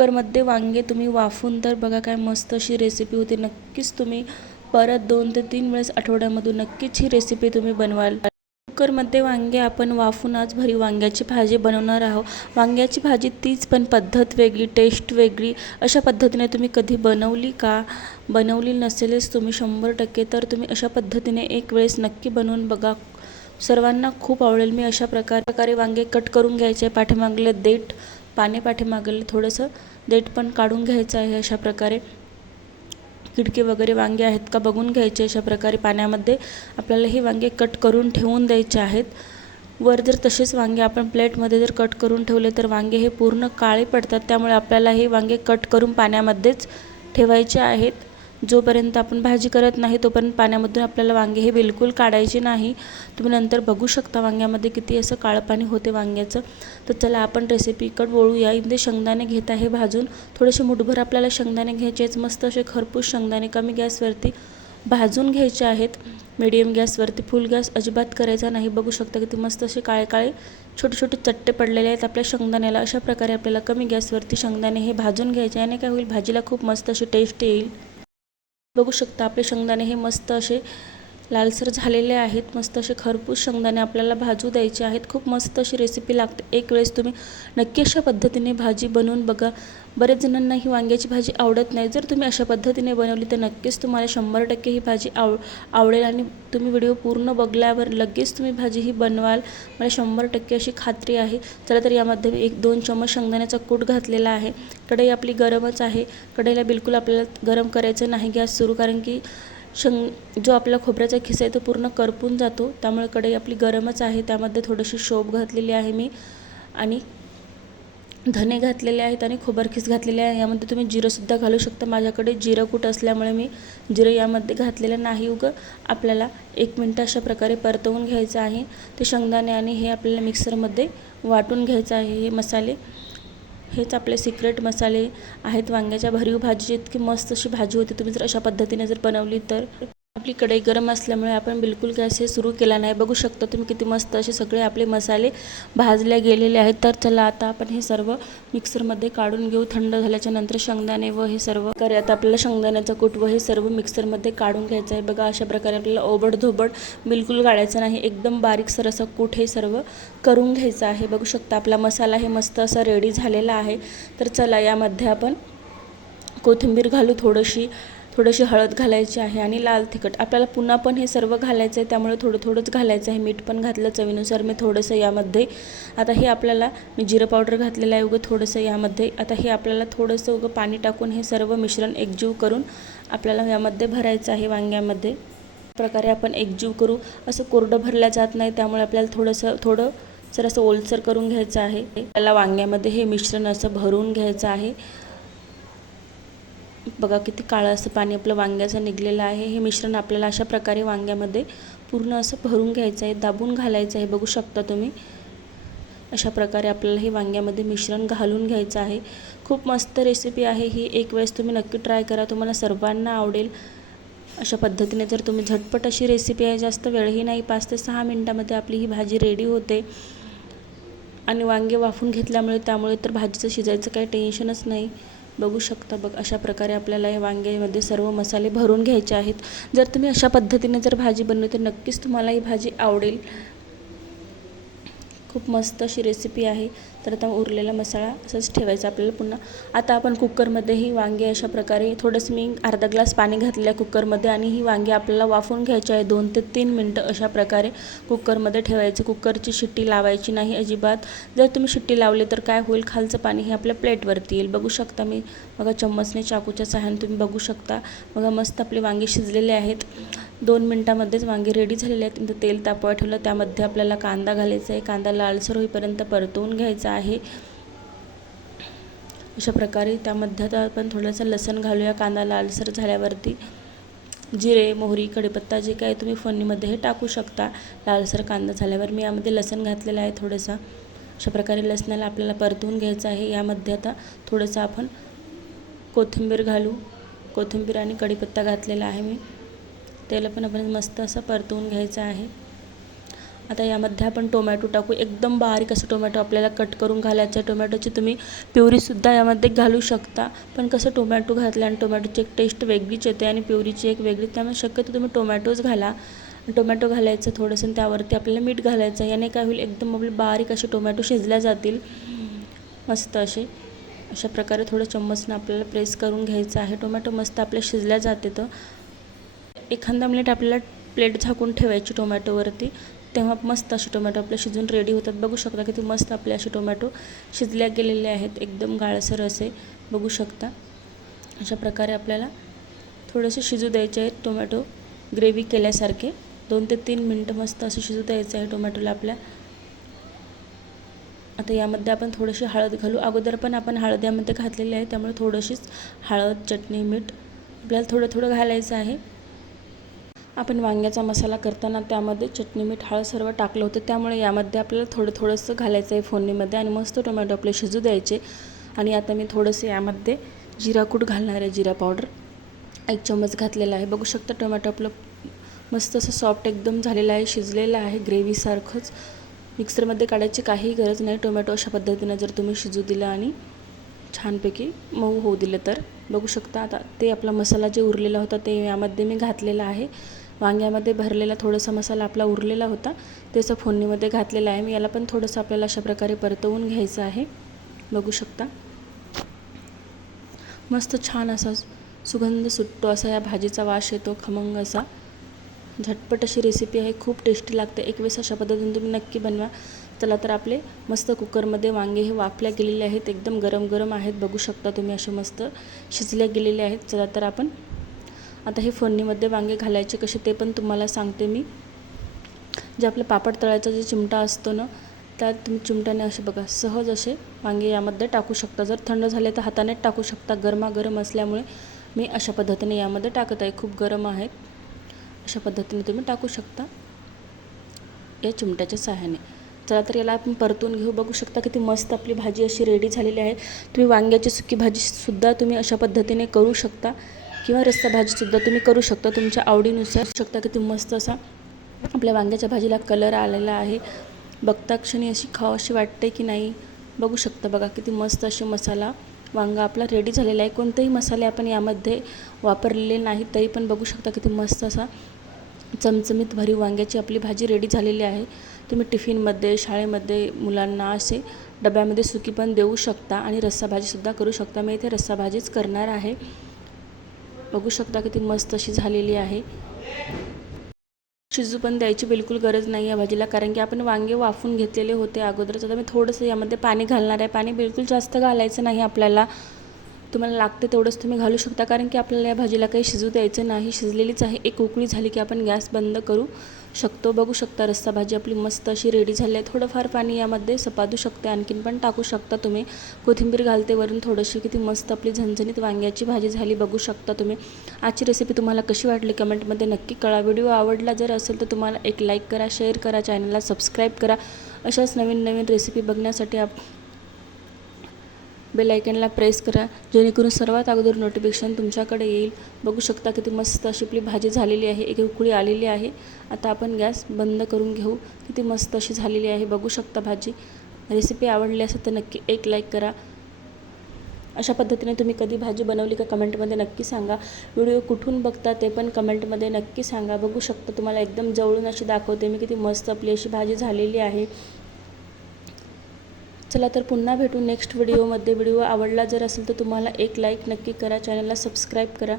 कुकरमध्ये वांगे तुम्ही वाफून तर बघा काय मस्त अशी रेसिपी होती. नक्कीच तुम्ही परत 2 ते 3 वेळेस आठवड्यामधून नक्कीच ही रेसिपी तुम्ही बनवाल. कुकरमध्ये वांगे आपण वाफून आज भरी वांग्याची भाजी बनवणार आहोत. वांग्याची भाजी तीच पण पद्धत वेगळी, टेस्ट वेगळी. अशा पद्धतीने तुम्ही कधी बनवली का? बनवली नसेलच तुम्ही 100% तर तुम्ही अशा पद्धतीने एक वेळेस नक्की बनवून बघा. सर्वांना खूप आवडेल. मी अशा प्रकारे वांगे कट करून घ्यायचे. पाठीमागले देठ पाठीमागले थोडंसं देठ पण काढून घ्यायचं आहे. अशा प्रकारे खिडके वगैरे वांगे आहेत का बघून घ्यायचे. अशा प्रकारे पाण्यामध्ये आपल्याला हे वांगे कट करून ठेवून द्यायचे आहेत. वर जर तसेच वांगे आपण प्लेटमध्ये जर कट करून ठेवले तर वांगे हे पूर्ण काळे पडतात. त्यामुळे आपल्याला हे वांगे कट करून पाण्यामध्येच ठेवायचे आहेत. जोपर्यंत आपण भाजी करत नाही तोपर्यंत पाण्यामधून आपल्याला वांगे हे बिलकुल काढायचे नाही. तुम्ही नंतर बघू शकता वांग्यामध्ये किती असं काळं पाणी होते वांग्याचं. तर चला आपण रेसिपीकडे वळूया. इथे शेंगदाणे घेत आहे भाजून. थोडेसे मुठभर आपल्याला शेंगदाणे घ्यायचे आहेत. मस्त असे खरपूस शेंगदाणे कमी गॅसवरती भाजून घ्यायचे आहेत. मीडियम गॅसवरती, फुल गॅस अजिबात करायचा नाही. बघू शकता किती मस्त असे काळे काळे छोटे छोटे चट्टे पडलेले आहेत आपल्या शेंगदाण्याला. अशा प्रकारे आपल्याला कमी गॅसवरती शेंगदाणे हे भाजून घ्यायचे. याने काय होईल, भाजीला खूप मस्त अशी टेस्ट येईल. बघू शकता आपले शेंगदाणे हे मस्त असे लालसर झालेले आहेत. मस्त असे खरपूस शेंगदाणे आपल्याला भाजू द्यायचे आहेत. खूप मस्त अशी रेसिपी लागते. एक वेळेस तुम्ही नक्की अशा पद्धतीने भाजी बनवून बघा. बरेच जणांना ही वांग्याची भाजी आवडत नाही. जर तुम्ही अशा पद्धतीने बनवली तर नक्कीच तुम्हाला 100% ही भाजी आवडेल आणि तुम्ही व्हिडिओ पूर्ण बघल्यावर लगेच तुम्ही भाजी ही बनवाल. मला 100% अशी खात्री आहे. चला तर यामध्ये मी 1-2 चमच शेंगदाण्याचा कूट घातलेला आहे. कढई आपली गरमच आहे. कढईला बिलकुल आपल्याला गरम करायचं नाही गॅस सुरू, कारण की जो आपला खोबऱ्याचा खिसा आहे तो पूर्ण करपून जातो. त्यामुळे कढई आपली गरमच आहे. त्यामध्ये थोडीशी शोभ घातलेली आहे मी आणि धने घातलेले आहेत आणि खोबरखीस घातलेले आहे. यामध्ये तुम्ही जिरंसुद्धा घालू शकता. माझ्याकडे जिरं कूट असल्यामुळे मी जिरं यामध्ये घातलेलं नाही. आपल्याला 1 मिनटं अशा प्रकारे परतवून घ्यायचं आहे. ते शेंगदाणे आणि हे आपल्याला मिक्सरमध्ये वाटून घ्यायचं आहे. हे मसाले हेच आपले सिक्रेट मसाले आहेत वांग्याच्या भरीव भाजीची. इतकी मस्त अशी भाजी होती. तुम्ही जर अशा पद्धतीने जर बनवली तर. आपली कढई गरम असल्यामुळे आपण बिलकुल गॅस हे सुरू केला नाही. बघू शकता तुम्ही किती मस्त असे सगळे आपले मसाले भाजले गेलेले आहेत. तर चला आता आपण हे सर्व मिक्सरमध्ये काढून घेऊ. थंड झाल्याच्या नंतर शेंगदाणे व हे सर्व आता आपल्याला शेंगदाण्याचा कूट व हे सर्व मिक्सरमध्ये काढून घ्यायचं आहे. बघा अशा प्रकारे आपल्याला ओबडधोबड बिलकुल गाळायचं नाही. एकदम बारीकसर असा कूट हे सर्व करून घ्यायचं आहे. बघू शकता आपला मसाला हे मस्त असा रेडी झालेला आहे. तर चला यामध्ये आपण कोथिंबीर घालू. थोडीशी हळद घालायची आहे आणि लाल तिखट. आपल्याला पुन्हा पण हे सर्व घालायचं आहे, त्यामुळे थोडंच घालायचं आहे. मीठ पण घातलं चवीनुसार मी थोडंसं यामध्ये. आता हे आपल्याला मी जिरं पावडर घातलेलं आहे थोडंसं यामध्ये. आता हे आपल्याला थोडंसं पाणी टाकून हे सर्व मिश्रण एकजीव करून आपल्याला यामध्ये भरायचं आहे वांग्यामध्ये. प्रकारे आपण एकजीव करू. असं कोरडं भरल्या जात नाही, त्यामुळे आपल्याला थोडं असं ओलसर करून घ्यायचं आहे. आपल्याला वांग्यामध्ये हे मिश्रण असं भरून घ्यायचं आहे. बघा किती काळं असं पाणी आपलं वांग्याचं निघलेलं आहे. हे मिश्रण आपल्याला अशा प्रकारे वांग्यामध्ये पूर्ण असं भरून घ्यायचं आहे, दाबून घालायचं आहे. बघू शकता तुम्ही अशा प्रकारे आपल्याला हे वांग्यामध्ये मिश्रण घालून घ्यायचं आहे. खूप मस्त रेसिपी आहे ही. एक वेळेस तुम्ही नक्की ट्राय करा, तुम्हाला सर्वांना आवडेल. अशा पद्धतीने जर तुम्ही झटपट अशी रेसिपी आहे, जास्त वेळही नाही, 5 ते 6 मिनटामध्ये आपली ही भाजी रेडी होते. आणि वांगे वाफून घेतल्यामुळे त्यामुळे तर भाजीचं शिजायचं काही टेन्शनच नाही. बघू शकता बघ अशा प्रकारे आपल्याला या वांग्यामध्ये सर्व मसाले भरून घ्यायचे आहेत. जर तुम्ही अशा पद्धतीने जर भाजी बनवली तर नक्कीच तुम्हाला ही भाजी आवडेल. खूप मस्त अशी रेसिपी आहे. तर आता उरलेला मसाला असंच ठेवायचा आपल्याला पुन्हा. आता आपण कुकरमध्ये ही वांगे अशा प्रकारे थोडंसं मी अर्धा ग्लास पाणी घातलेलं आहे कुकरमध्ये आणि ही वांगी आपल्याला वाफवून घ्यायची आहे. 2 ते 3 मिनटं अशा प्रकारे कुकरमध्ये ठेवायचं. कुकरची शिट्टी लावायची नाही अजिबात. जर तुम्ही शिट्टी लावली तर काय होईल, खालचं पाणी हे आपल्या प्लेटवरती येईल. बघू शकता मी बघा चम्मचने चाकूच्या सहाय्याने तुम्ही बघू शकता. बघा मस्त आपले वांगे शिजलेले आहेत. 2 मिनटामध्येच वांगे रेडी झालेले आहेत. नंतर तेल तापवायला ठेवलं, त्यामध्ये आपल्याला कांदा घालायचा आहे. कांदा लालसर होईपर्यंत परतवून घ्यायचा आहे. अशा प्रकारे त्यामध्ये आता आपण थोडंसं लसूण घालूया. कांदा लालसर झाल्यावरती जिरे, मोहरी, कढीपत्ता जे काही तुम्ही फोडणीमध्ये हे टाकू शकता. लालसर कांदा झाल्यावर मी यामध्ये लसूण घातलेला आहे थोडंसं. अशा प्रकारे लसणाला आपल्याला परतवून घ्यायचं आहे. यामध्ये आता थोडंसं आपण कोथिंबीर घालू. कोथिंबीर आणि कढीपत्ता घातलेला आहे मी. त्याला पण आपण मस्त असं परतवून घ्यायचं आहे. आता यामध्ये आपण टोमॅटो टाकू. एकदम बारीक असं टोमॅटो आपल्याला कट करून घालायचं आहे. टोमॅटोची तुम्ही प्युरीसुद्धा यामध्ये घालू शकता, पण कसं टोमॅटो घातला आणि टोमॅटोची एक टेस्ट वेगळीच येते आणि प्युरीची एक वेगळी, त्यामुळे शक्यतो तुम्ही टोमॅटोच घाला. टोमॅटो घालायचं थोडंसं आणि त्यावरती आपल्याला मीठ घालायचं. याने काय होईल, एकदम आपले बारीक असे टोमॅटो शिजल्या जातील मस्त असे. अशा प्रकारे थोडं चम्मचनं आपल्याला प्रेस करून घ्यायचं आहे. टोमॅटो मस्त आपल्या शिजल्या जाते. तर एखादा मिनिट आपल्याला प्लेट झाकून ठेवायची टोमॅटोवरती, तेव्हा मस्त असे टोमॅटो आपले शिजून रेडी होतात. बघू शकता किती मस्त आपले असे टोमॅटो शिजल्या गेलेले आहेत, एकदम गाळसर असे बघू शकता. अशा प्रकारे आपल्याला थोडेसे शिजू द्यायचे आहेत टोमॅटो, ग्रेव्ही केल्यासारखे 2 ते 3 मिनटं मस्त असे शिजू द्यायचं आहे टोमॅटोला आपल्या. आता यामध्ये आपण थोडीशी हळद घालू. अगोदर पण आपण हळद यामध्ये घातलेली आहे, त्यामुळे थोडीशीच हळद, चटणी, मीठ आपल्याला थोडं थोडं घालायचं आहे. आपण वांग्याचा मसाला करताना त्यामध्ये चटणी, मीठ, हळद सर्व टाकलं होतं, त्यामुळे यामध्ये आपल्याला थोडंसं घालायचं आहे फोडणीमध्ये आणि मस्त टोमॅटो आपले शिजू द्यायचे. आणि आता मी थोडंसं यामध्ये जिराकूट घालणार आहे. जिरा पावडर 1 चम्मच घातलेला आहे. बघू शकता टोमॅटो आपलं मस्त असं सॉफ्ट एकदम झालेलं आहे, शिजलेलं आहे ग्रेव्हीसारखंच. मिक्सरमध्ये काढायची काहीही गरज नाही. टोमॅटो अशा पद्धतीनं जर तुम्ही शिजू दिलं आणि छानपैकी मऊ होऊ दिलं तर. बघू शकता आता ते आपला मसाला जे उरलेला होता ते यामध्ये मी घातलेला आहे. वांग्यामध्ये भरलेला थोडासा मसाला आपला उरलेला होता, त्याचं फोडणीमध्ये घातलेला आहे मी. याला पण थोडंसं आपल्याला अशा प्रकारे परतवून घ्यायचं आहे. बघू शकता मस्त छान असा सुगंध सुटतो, असा या भाजीचा वास येतो खमंग असा. झटपट अशी रेसिपी आहे, खूप टेस्टी लागते. एक वेळेस अशा पद्धतीने तुम्ही नक्की बनवा. चला तर आपले मस्त कुकरमध्ये वांगे हे वाफल्या गेलेले आहेत, एकदम गरम गरम आहेत. बघू शकता तुम्ही असे मस्त शिजल्या गेलेले आहेत. चला तर आपण आता हे फोडणीमध्ये वांगे घालायचे कसे ते पण तुम्हाला सांगते मी. जे आपलं पापड तळायचा जे चिमटा असतो ना, त्यात तुम्ही चिमट्याने असे बघा सहज असे वांगे यामध्ये टाकू शकता. जर थंड झाले तर हाताने टाकू शकता. गरमागरम असल्यामुळे मी अशा पद्धतीने यामध्ये टाकत आहे. खूप गरम आहेत, अशा पद्धतीने तुम्ही टाकू शकता या चिमट्याच्या सहाय्याने. चला तर याला आपण परतून घेऊ. बघू शकता किती मस्त आपली भाजी अशी रेडी झालेली आहे. तुम्ही वांग्याची सुकी भाजीसुद्धा तुम्ही अशा पद्धतीने करू शकता किंवा रस्सा भाजीसुद्धा तुम्ही करू शकता तुमच्या आवडीनुसार. शकता किती मस्त असा आपल्या वांग्याच्या भाजीला कलर आलेला आहे. बघता क्षणी अशी खावाशी वाटते की नाही. बघू शकता बघा किती मस्त अशी मसाला वांगा आपला रेडी झालेला आहे. कोणतेही मसाले आपण यामध्ये वापरलेले नाही, तरी पण बघू शकता किती मस्त असा चमचमीत भरीव वांग्याची आपली भाजी रेडी झालेली आहे. तुम्ही टिफिनमध्ये, शाळेमध्ये मुलांना असे डब्यामध्ये सुकी पण देऊ शकता आणि रस्सा भाजीसुद्धा करू शकता. मी इथे रस्सा भाजीच करणार आहे. बघू शकता किती मस्त अशी झालेली आहे. शिजू पण द्यायची बिलकुल गरज नाही आहे भाजीला, कारण की आपण वांगे वाफून घेतलेले होते अगोदरच. आता मी थोडंसं यामध्ये पाणी घालणार आहे. पाणी बिलकुल जास्त घालायचं नाही आपल्याला, तुम्हाला लागते तेवढंच तुम्ही घालू शकता, कारण की आपल्याला या भाजीला काही शिजू द्यायचं नाही. शिजलेलीच आहे. एक उकळी झाली की आपण गॅस बंद करू शकतो. बघू शकता रस्सा भाजी आपली मस्त अशी रेडी झाली आहे. थोडंफार पाणी यामध्ये सपादू शकते, आणखीन पण टाकू शकता तुम्ही. कोथिंबीर घालते वरून थोडीशी. किती मस्त आपली झणझणीत वांग्याची भाजी झाली. बघू शकता तुम्ही. आजची रेसिपी तुम्हाला कशी वाटली कमेंटमध्ये नक्की कळवा. व्हिडिओ आवडला जर असेल तर तुम्हाला एक लाईक करा, शेअर करा, चॅनलला सबस्क्राईब करा. अशाच नवीन नवीन रेसिपी बघण्यासाठी बेल आयकनला प्रेस करा, जेणेकरून सर्वात अगोदर नोटिफिकेशन तुमच्याकडे येईल. बघू शकता किती मस्त अशी आपली भाजी झालेली आहे. एक उकळी आलेली आहे. आता आपण गॅस बंद करून घेऊ. किती मस्त अशी झालेली आहे. बघू शकता भाजी. रेसिपी आवडली असेल तर नक्की एक लाईक करा. अशा पद्धतीने तुम्ही कधी भाजी बनवली का कमेंटमध्ये नक्की सांगा. व्हिडिओ कुठून बघता ते पण कमेंटमध्ये नक्की सांगा. बघू शकता तुम्हाला एकदम जवळून अशी दाखवते मी. किती मस्त आपली अशी भाजी झालेली आहे. चला तर पुन्हा भेटू नेक्स्ट व्हिडिओमध्ये. व्हिडिओ आवडला जर असेल तर तुम्हाला एक लाईक नक्की करा, चॅनलला सबस्क्राईब करा.